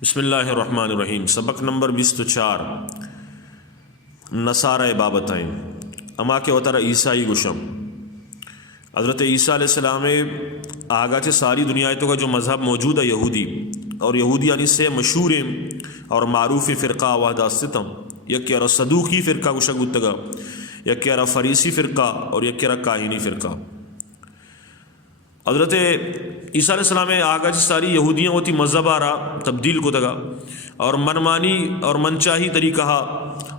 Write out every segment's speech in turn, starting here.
بسم اللہ الرحمن الرحیم۔ سبق نمبر 24 نصارہ بابتائیں اما کے وطر عیسائی گشم حضرت عیسیٰ علیہ السلام آگاہ سے ساری دنیا تو کا جو مذہب موجود ہے یہودی اور یہودی یعنی سے مشہور اور معروف فرقہ وحدہ ستم یک کہہ رہا صدوقی فرقہ گشا گتگا، یک کہہ رہا فریسی فرقہ اور یک کہہ رہا کاہنی فرقہ۔ حضرت عیسیٰ علیہ السلام آگاہ سے ساری یہودیاں ہوتی مذہب آ رہا تبدیل کو دگا اور منمانی اور منچاہی طریقہ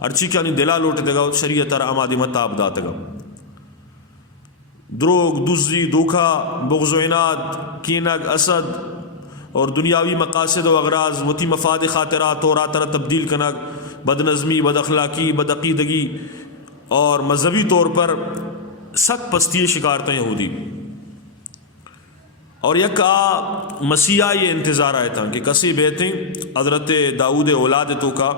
ارچی کیانی دلا لوٹ دگا شریعت اور آمادی متاب دا دگا، دروگ دزی دھوکا بغض و عناد کینگ اسد اور دنیاوی مقاصد و اغراض وتی مفاد خاطرات اور آتر تبدیل کنگ بد نظمی بد اخلاقی بد عقیدگی اور مذہبی طور پر سخت پستی شکارتیں یہودی۔ اور یک مسیحا یہ انتظار آئے تھا کہ کسی بیتیں حضرت داؤد اولاد تو کا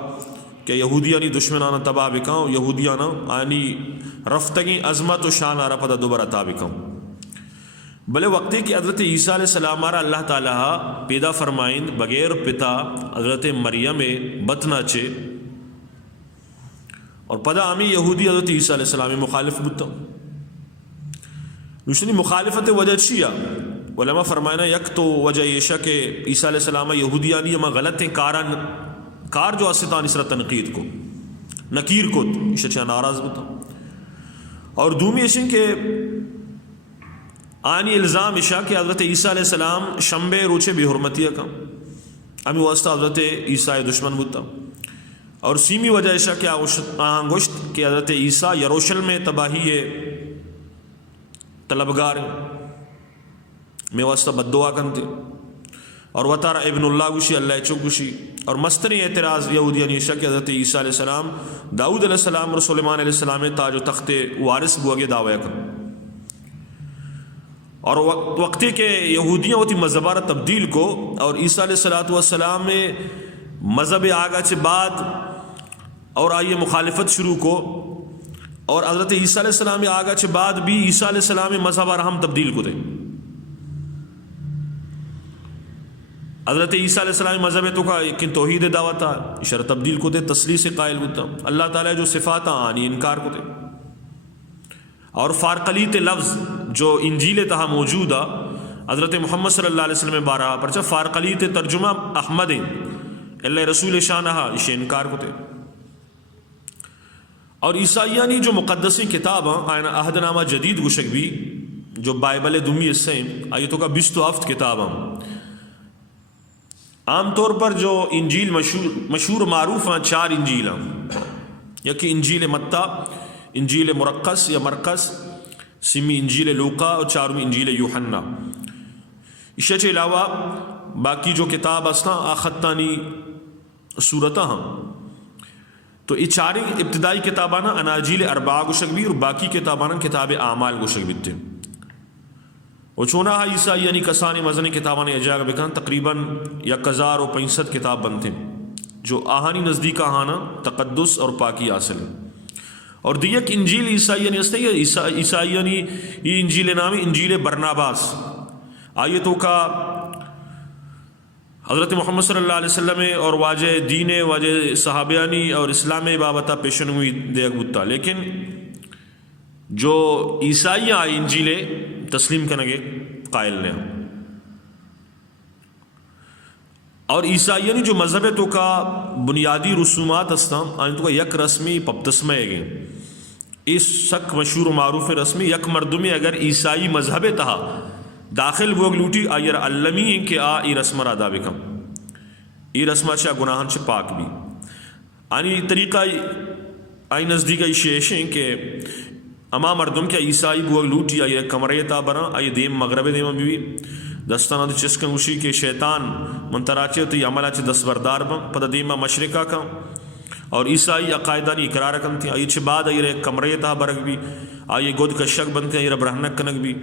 کہ یہودیانی دشمنانہ تباہ بکاؤں یہودیانہ آنی رفتگی عظمت و شان آرہ پتہ دوبارہ تابکاؤں بلے وقتے کہ حضرت عیسیٰ علیہ السلام آرہ اللہ تعالیٰ پیدا فرمائن بغیر پتا حضرت مریم بطنہ چے اور پدا آمی یہودی حضرت عیسیٰ علیہ السلام مخالف بتا نوشنی مخالفت وجہ چیا علماء فرمائنا یک تو وجہ یہ شک کہ عیسیٰ علیہ السلام یہودیانی اما غلط ہیں کار جو اسطان اسرا تنقید کو نکیر کو اسے چھا ناراض بتا اور دومی اشن کہ آنی الزام اشا کہ حضرت عیسیٰ علیہ السلام شنبے روچے بے حرمتیہ کا امی واسطہ حضرت عیسیٰ دشمن بتا اور سیمی وجہ اشا کہ آنگوشت کہ حضرت عیسیٰ یروشل میں تباہی طلبگار میں واسطہ بد دعا کنتے اور وطارہ ابن اللہ گوشی اللہ چک گوشی اور مستنی اعتراض یہودیانی شک حضرت عیسیٰ علیہ السلام داؤد علیہ السلام اور سلیمان علیہ السلام تاج و تخت وارث بوگے دعویٰ کر اور وقتے کے یہودیاں ہوتی مذہبارہ تبدیل کو اور عیسیٰ علیہ السلام میں مذہب آگاہ سے بعد اور آئیے مخالفت شروع کو اور حضرت عیسیٰ علیہ السلام آگاہ سے بعد بھی عیسیٰ علیہ السلام مذہبارہ ہم تبدیل کو دیں حضرت عیسیٰ علیہ السلام مذہب تو کا ایک توحید دعوت اشارہ تبدیل کو دے تسلیث قائل ہوتا اللہ تعالیٰ جو صفات آنی انکار کو دے اور فارقلیت لفظ جو انجیل تہا موجود حضرت محمد صلی اللہ علیہ وسلم بارہ پرچہ فارقلیت ترجمہ احمد اللہ رسول شانہ اسے انکار کو دے اور عیسائیانی جو مقدسی کتاب آئین عہد نامہ جدید گشک بھی جو بائبل دمی اس سے آیتوں کا 27 کتاب عام طور پر جو انجیل مشہور معروف ہیں 4 انجیل ہیں یکی انجیل متی انجیل مرقس یا مرقس سیمی انجیل لوقا اور 4ویں انجیل یوحنا اس کے علاوہ باقی جو کتاب اسنا آخطانی صورتہ ہیں تو یہ 4 ابتدائی کتابانا اناجیل 4 گشک بھی اور باقی کتابانا کتاب اعمال گشک بھی تھے وہ چونا عیسیٰ یعنی کسانی مزنی کتابان اجاگ بکن تقریباً 1065 کتاب بنتے جو آہانی نزدیک آہانا تقدس اور پاکی حاصل ہے اور دیکھ انجیل عیسائی یعنی اس نے عیسائی یعنی یہ انجیل نامی انجیل برناباس آیتوں کا حضرت محمد صلی اللہ علیہ وسلم اور واجہ دین واجہ صحابیانی اور اسلام بابتا پیشن ہوئی دیکھ بتا لیکن جو عیسائی آئی انجیل تسلیم کنگے قائل نے اور عیسائیانی جو مذہب تو کا بنیادی رسومات استام آنے تو کا یک رسمی بپتسمہ گئے اس سک مشہور و معروف رسمی یک مردمی اگر عیسائی مذہب تہا داخل بوگ لوٹی آئیر علمی ان کے ای رسم را ادا بکم ای رسمہ چاہ گناہن چاہ پاک بھی آنی طریقہ آئی نزدیک شیشیں کہ اما مردم کیا عیسائی بوگ لوٹی آئی کمرے تا برا آئی دیم مغرب دیم بھی دستانہ دی چسکن گوشی کے شیطان منتراچے تی عملہ چے دست بردار بم پدا دیمہ مشرقہ کا اور عیسائی عقائدانی اقرار کن تھی آئی چھ بعد آئی کمرے تا برگ بھی آئی گود کا شک بنتے آئی برہنک کنک بھی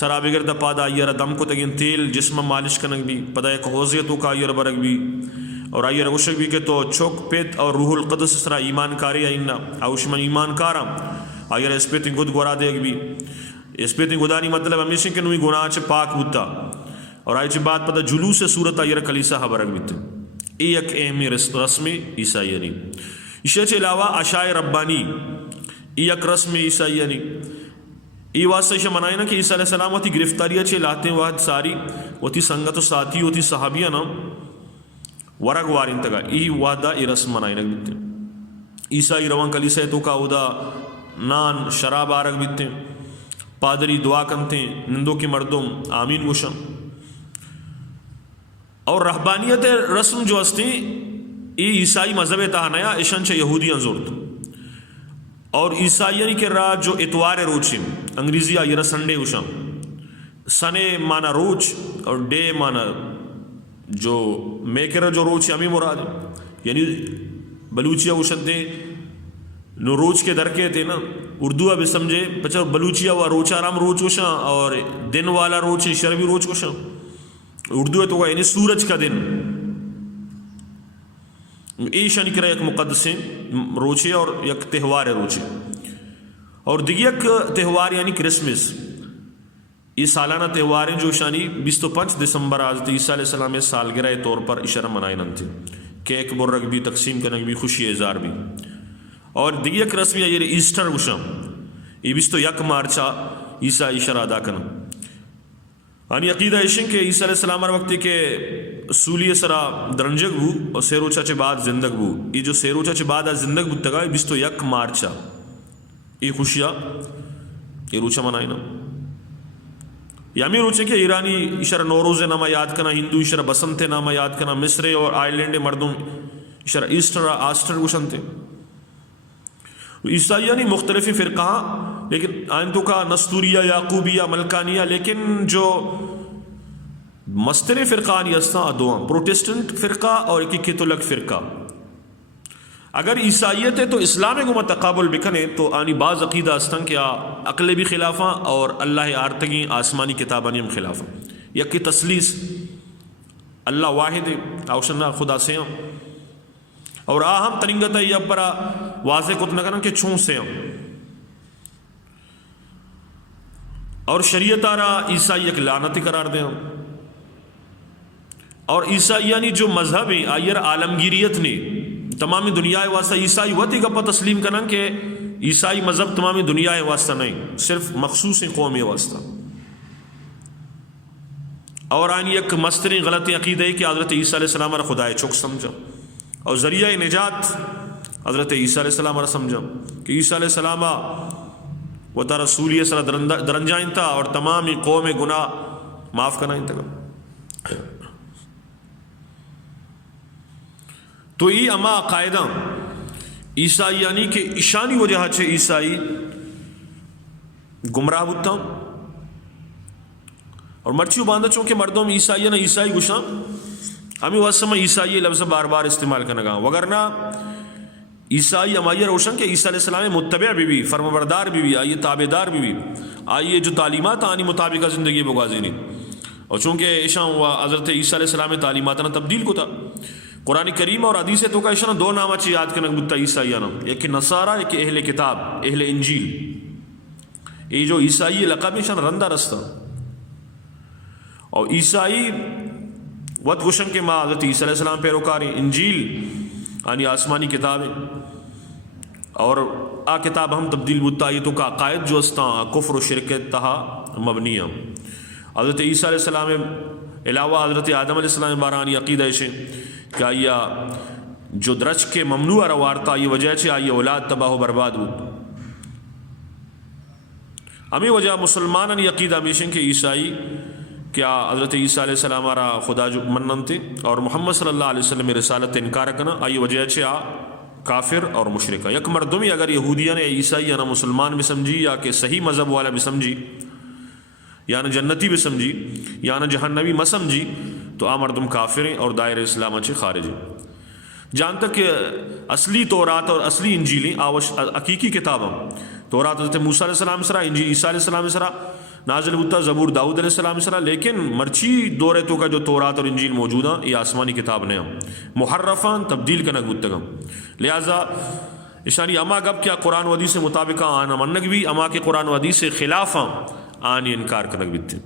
سرا بگردہ پادا آئی دم کو تگین تیل جسم مالش کنک بھی پدا ایک حوضیتوں کا آئی برگ بھی اور آئی گوشک بھی کہ تو چوک پیت اور روح القدس سرا ایمان کاری آئینا آوشمن ایمان کارم اگر اس پہ تنگود گورا دے گی بھی اس پہ تنگودانی مطلب ہمیشہ کہ نوی گناہ چھ پاک ہوتا اور آئی چھ بات پتہ جلوس صورت آئیر کلیسا حبرک بیتے یک اہمی رسم عیسائیانی. اسے علاوہ عشائے ربانی یک رسم عیسائیانی ای واسطہ سے منائے نا کہ عیسیٰ علیہ السلام ہوتی گرفتاریہ چے لاتے ہیں وقت ساری ہوتی سنگت و ساتھی ہوتی صحابیہ نا ورگ وارین تگا ای وعدہ ای رسم منائے نا بیتے ہیں. عیسائی روان کلیسہ تو کا ادا نان شراب آرگ بیتے ہیں پادری دعا کنتے ہیں نندوں کے مردم آمین گوشم. اور رہبانیت رسم جو ہستی ای عیسائی مذہب تہانیا ایشن چھ یہودیاں زورت. اور عیسائیانی کے راہ جو اتوار روچیم انگریزی آئیرہ سنڈے گوشم. سنے مانا روچ اور ڈے مانا جو میکر جو روچ ہمیں مراد یعنی بلوچیا گوشت دے نو روچ کے درکے تھے نا اردو اب سمجھے پچھا بلوچیا ہوا روچا رام روچ گوشاں اور دن والا روچ شربی روچ گوشاں. اردو ہے تو یعنی سورج کا دن ایشانی کرا یک مقدس روچے اور یک تہوار روچے. اور دیگی یک تہوار یعنی کرسمس یہ سالانہ تہوار ہیں جو شانی 25 دسمبر حضرت عیسیٰ علیہ السلام سالگرہ طور پر اشارہ منائے ننتے کیک برگ بھی تقسیم کرنے بھی خوشی اظہار بھی. اور دیگی یک رسمی یہ ایسٹر گوشاں یہ 21 مارچا عیسیٰ اشارہ ادا کرنا. یعنی عقیدہ ایشن کہ عیسیٰ علیہ السلام وقتی کہ سولی سرا درنجگ بو اور سیروچا چے بعد زندگ بو یہ جو سیروچا چے بعد زندگ بو تگا 21 مارچا یہ خوشیاں یہ روچا منائنا. یامی روچے کہ ایرانی اشارہ نوروز نامہ یاد کرنا ہندو اشارہ بسنت نامہ یاد کرنا مصر اور آئرلینڈ مردم اشارہ ایسٹر آسٹر گوشنتے. عیسائیانی مختلف فرقہ لیکن آئندوں کا نستوریہ یعقوبیہ ملکانیہ لیکن جو مستر فرقانی اسنا دوام پروٹیسٹنٹ فرقہ اور ایک کیتھولک فرقہ. اگر عیسائیت ہے تو اسلام کو متقابل بکنے تو آنی بعض عقیدہ استن کیا عقل بھی خلافہ اور اللہ آرتگی آسمانی کتابانی ہم خلافہ. یک کی تسلیس اللہ واحد اوشنہ خدا سے ہم اور آہم ترنگتا یہ برا واضح کت نہ کرنا کہ چھون سے ہم. اور شریعت آرہ عیسائی ایک لعنتی قرار دیں ہم. اور عیسائیانی جو مذہب ہیں آئیر عالمگیریت نے تمامی دنیا واسطہ عیسائی وقتی کا پا تسلیم کرنا کہ عیسائی مذہب تمامی دنیا واسطہ نہیں صرف مخصوص قومی واسطہ. اور آئین یک مستری غلط عقیدہ ہے کہ حضرت عیسیٰ علیہ السلام را خدا چک سمجھا اور ذریعہ نجات حضرت عیسیٰ علیہ السلام را سمجھا کہ عیسیٰ علیہ السلام و تا رسولی صلی درنجائن تھا اور تمامی قوم گناہ معاف کرنا انتقام. تو یہ اما قائدہ عیسائی یعنی کہ اشانی وجہ چھے عیسائی گمراہ ہوتا اور مرچیو باندھا چونکہ مردم عیسائی نا عیسائی گوشاں ہمیں واسمہ عیسائی لفظ بار بار استعمال کرنا گا وگرنہ عیسائی ہمائی روشن کہ عیسیٰ علیہ السلام متبع بھی فرمبردار بھی آئیے تابعدار بھی آئیے جو تعلیمات آنی مطابقہ زندگی بگازی نہیں. اور چونکہ ایشان ہوا حضرت عیسیٰ علیہ السلام تعلیمات نا تبدیل کو تھا قرآن کریم اور حدیث تو کا ایشان دو نامہ چی یاد کرنا بتا عیسائی نا ایک نصارہ ایک اہل کتاب اہل انجیل. یہ جو عیسائی لقب ایشان رندہ رستہ اور عیسائی وقت گوشن کے ماں حضرت عیسیٰ علیہ السلام پیروکاری انجیل یعنی آسمانی کتابیں اور آ کتاب ہم تبدیل بتا یہ تو کا عقائد جو استا کفر و شرکت تہا مبنیہ. حضرت عیسیٰ علیہ السلام علاوہ حضرت آدم علیہ السلام بارانی عقیدہ ایشیں کہ آیا جو درج کے ممنوع روارتا یہ وجہ چھے آئی اولاد تباہ و برباد ہو. ہمیں وجہ مسلمانان عقیدہ ہمیشن کہ عیسائی کیا حضرت عیسیٰ علیہ السلام آرہ خدا جو منن تھے اور محمد صلی اللہ علیہ وسلم رسالت انکار کرنا آئی وجہ چھے کافر اور مشرکہ. یک مردمی اگر یہودیہ نے عیسائی یا نہ مسلمان بھی سمجھی یا کہ صحیح مذہب والا بھی سمجھی یا نہ جنتی بھی سمجھی یا نہ جہنمی مہ سمجھی تو آ مردم کافر ہیں اور دائر اسلام اچھے خارج ہیں. جہاں تک کہ اصلی تورات اور اصلی انجیلیں حقیقی کتابیں تورات حضرت موسیٰ علیہ السلام سرا انجیل عیسیٰ علیہ السلام سرا نازل ہوتا زبور داؤد علیہ السلام سرا لیکن مرچی دورے تو کا جو تورات اور انجیل موجود ہیں یہ آسمانی کتاب نے محرفان تبدیل کرنا گتگم. لہٰذا اشانی اما گب کیا قرآن و حدیث سے مطابقہ آنا منگ بھی اما کے قرآن و حدیث سے خلافاں آنی انکار کرنا بھی تھے.